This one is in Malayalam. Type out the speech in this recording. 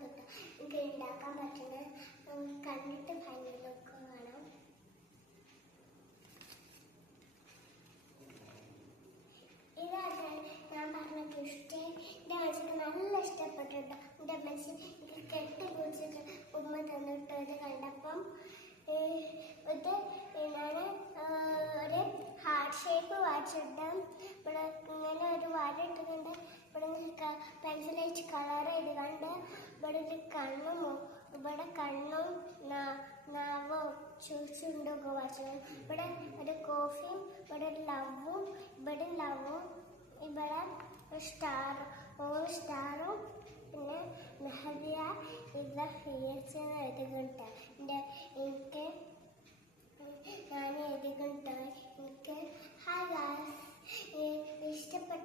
കൊടുത്തിട്ട് എനിക്ക് ഉണ്ടാക്കാൻ പറ്റുന്നത് കണ്ടിട്ട് ഭംഗിയിലൊക്കെ വേണം. ഇതാണ് ഞാൻ പറഞ്ഞ ഗിഫ്റ്റ്. എൻ്റെ മനസ്സിന് നല്ല ഇഷ്ടപ്പെട്ടിട്ട് എൻ്റെ മനസ്സിൽ എനിക്ക് കെട്ടി കുറിച്ചിട്ട് ഉമ്മ തന്നിട്ട് ഇത് കണ്ടപ്പം ഇത് ഞാൻ ഒരു ഹാർട്ട് ഷേപ്പ് വരച്ചിട്ട് ഇവിടെ ഇങ്ങനെ ഒരു വര ഇട്ടിട്ടുണ്ട്. ഇവിടെ പെൻസിൽ വെച്ച് കളർ ചെയ്തുകൊണ്ട് ഇവിടെ ഒരു കണ്ണും ഇവിടെ കണ്ണും നാവും ചുണ്ടൊക്കെ വരച്ചത്. ഇവിടെ ഒരു കോഫിയും ഇവിടെ ഒരു ലവും ഇവിടെ ലവും ഇവിടെ ഒരു സ്റ്റാറും പിന്നെ മെഹദിയ ഇത് ഫിയർസ് എഴുതിക്കിട്ട് എനിക്ക് ഞാൻ എഴുതിക്കിട്ട് എനിക്ക് ഹായ് ഗായ്സ് ഇഷ്ടപ്പെട്ട